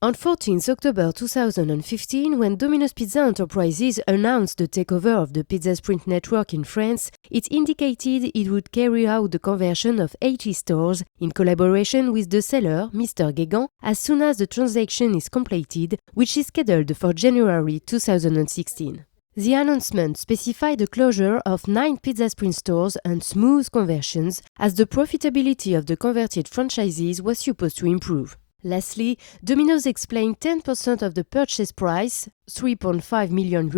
On 14th October 2015, when Domino's Pizza Enterprises announced the takeover of the Pizza Sprint network in France, it indicated it would carry out the conversion of 80 stores in collaboration with the seller, Mr. Guégan, as soon as the transaction is completed, which is scheduled for January 2016. The announcement specified the closure of 9 Pizza Sprint stores and smooth conversions, as the profitability of the converted franchises was supposed to improve. Lastly, Domino's explained 10% of the purchase price, €3.5 million,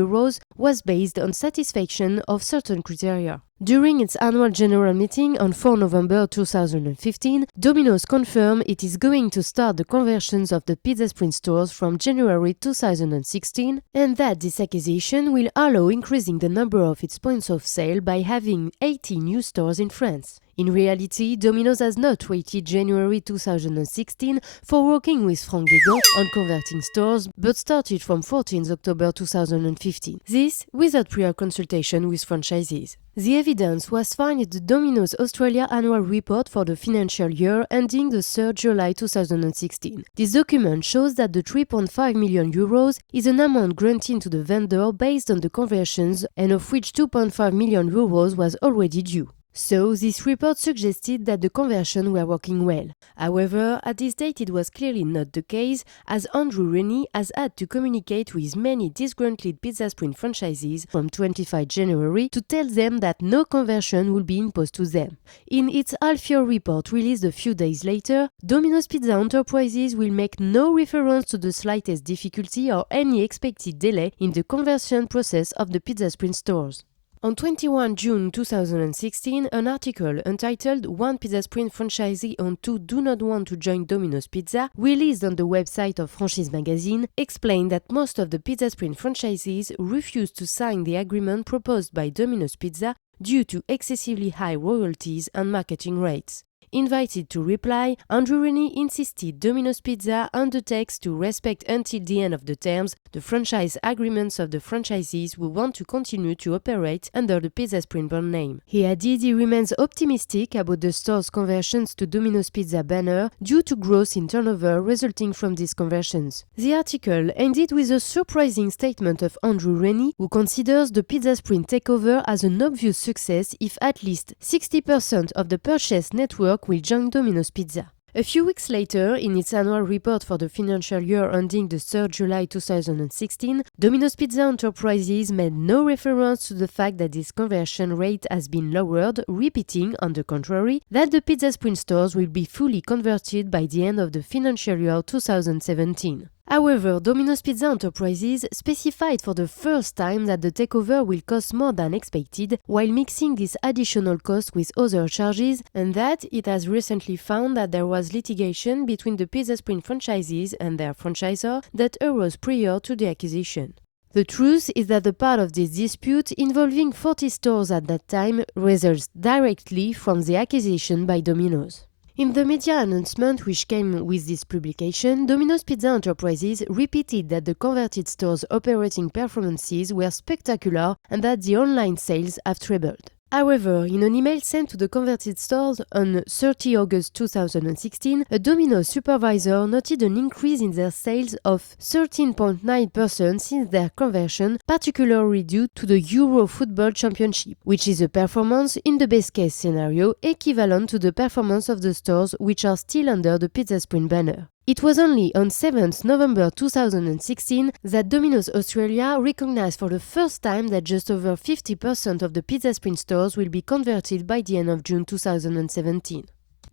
was based on satisfaction of certain criteria. During its annual general meeting on 4 November 2015, Domino's confirmed it is going to start the conversions of the Pizza Sprint stores from January 2016 and that this acquisition will allow increasing the number of its points of sale by having 80 new stores in France. In reality, Domino's has not waited January 2016 for working with Franck Guégan on converting stores, but started from 14 October 2015. This without prior consultation with franchisees. The evidence was found in the Domino's Australia annual report for the financial year ending the 3rd July 2016. This document shows that the €3.5 million is an amount granted to the vendor based on the conversions and of which €2.5 million was already due. So, this report suggested that the conversions were working well. However, at this date it was clearly not the case, as Andrew Rennie has had to communicate with many disgruntled Pizza Sprint franchisees from 25 January to tell them that no conversion will be imposed to them. In its half-year report released a few days later, Domino's Pizza Enterprises will make no reference to the slightest difficulty or any expected delay in the conversion process of the Pizza Sprint stores. On 21 June 2016, an article entitled "One Pizza Sprint franchisee on 2 do not want to join Domino's Pizza," released on the website of Franchise Magazine, explained that most of the Pizza Sprint franchisees refused to sign the agreement proposed by Domino's Pizza due to excessively high royalties and marketing rates. Invited to reply, Andrew Rennie insisted Domino's Pizza undertakes to respect until the end of the terms the franchise agreements of the franchisees who want to continue to operate under the Pizza Sprint brand name. He added he remains optimistic about the store's conversions to Domino's Pizza banner due to growth in turnover resulting from these conversions. The article ended with a surprising statement of Andrew Rennie, who considers the Pizza Sprint takeover as an obvious success if at least 60% of the purchase network will join Domino's Pizza. A few weeks later, in its annual report for the financial year ending the 3rd July 2016, Domino's Pizza Enterprises made no reference to the fact that this conversion rate has been lowered, repeating, on the contrary, that the Pizza Sprint stores will be fully converted by the end of the financial year 2017. However, Domino's Pizza Enterprises specified for the first time that the takeover will cost more than expected, while mixing this additional cost with other charges, and that it has recently found that there was litigation between the Pizza Sprint franchisees and their franchisor that arose prior to the acquisition. The truth is that the part of this dispute, involving 40 stores at that time, results directly from the acquisition by Domino's. In the media announcement which came with this publication, Domino's Pizza Enterprises repeated that the converted stores' operating performances were spectacular and that the online sales have trebled. However, in an email sent to the converted stores on 30 August 2016, a Domino's supervisor noted an increase in their sales of 13.9% since their conversion, particularly due to the Euro Football Championship, which is a performance in the best-case scenario equivalent to the performance of the stores which are still under the Pizza Sprint banner. It was only on 7 November 2016 that Domino's Australia recognized for the first time that just over 50% of the Pizza Sprint stores will be converted by the end of June 2017.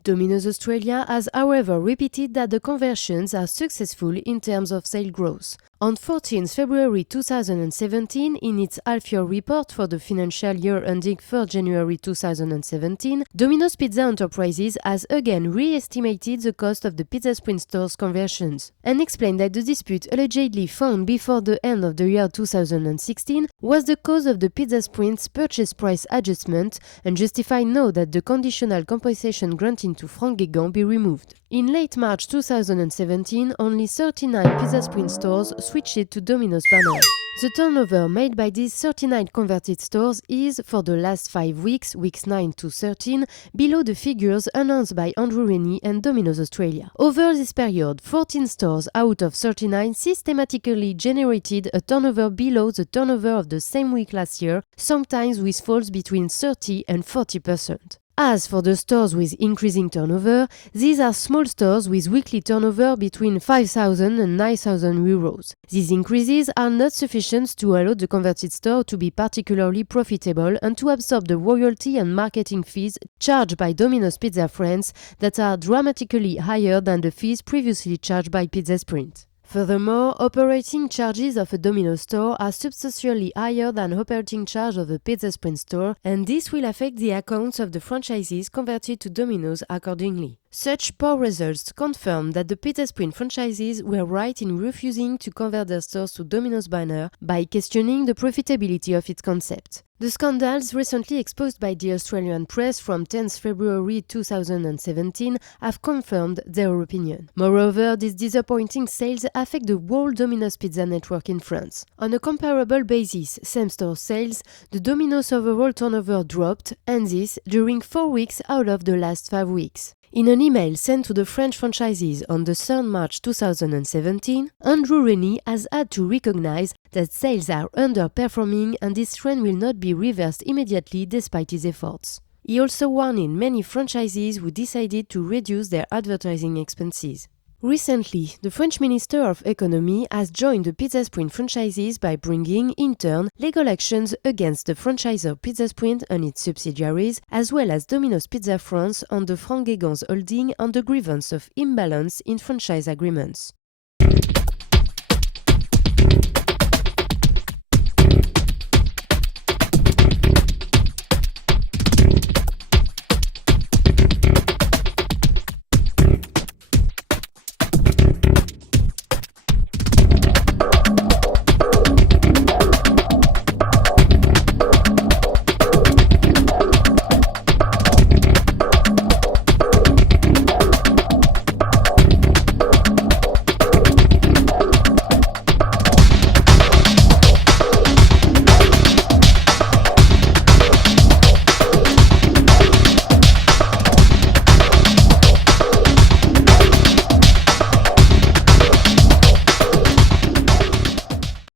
Domino's Australia has however repeated that the conversions are successful in terms of sale growth. On 14 February 2017, in its half-year report for the financial year ending 3rd January 2017, Domino's Pizza Enterprises has again re-estimated the cost of the Pizza Sprint stores conversions and explained that the dispute allegedly found before the end of the year 2016 was the cause of the Pizza Sprint's purchase price adjustment and justified now that the conditional compensation granted to Franck Guégan be removed. In late March 2017, only 39 Pizza Sprint stores switched to Domino's banner. The turnover made by these 39 converted stores is, for the last 5 weeks, weeks 9 to 13, below the figures announced by Andrew Rennie and Domino's Australia. Over this period, 14 stores out of 39 systematically generated a turnover below the turnover of the same week last year, sometimes with falls between 30 and 40%. As for the stores with increasing turnover, these are small stores with weekly turnover between 5,000 and 9,000 euros. These increases are not sufficient to allow the converted store to be particularly profitable and to absorb the royalty and marketing fees charged by Domino's Pizza France that are dramatically higher than the fees previously charged by Pizza Sprint. Furthermore, operating charges of a Domino's store are substantially higher than operating charge of a Pizza Sprint store, and this will affect the accounts of the franchisees converted to Domino's accordingly. Such poor results confirm that the Pizza Sprint franchisees were right in refusing to convert their stores to Domino's banner by questioning the profitability of its concept. The scandals recently exposed by the Australian press from 10 February 2017 have confirmed their opinion. Moreover, these disappointing sales affect the whole Domino's Pizza network in France. On a comparable basis, same-store sales, the Domino's overall turnover dropped, and this during 4 weeks out of the last 5 weeks. In an email sent to the French franchisees on the 3rd March 2017, Andrew Rennie has had to recognize that sales are underperforming and this trend will not be reversed immediately despite his efforts. He also warned many franchisees who decided to reduce their advertising expenses. Recently, the French Minister of Economy has joined the Pizza Sprint franchisees by bringing, in turn, legal actions against the franchisor Pizza Sprint and its subsidiaries, as well as Domino's Pizza France on the Franck Guégan's holding on the grievance of imbalance in franchise agreements.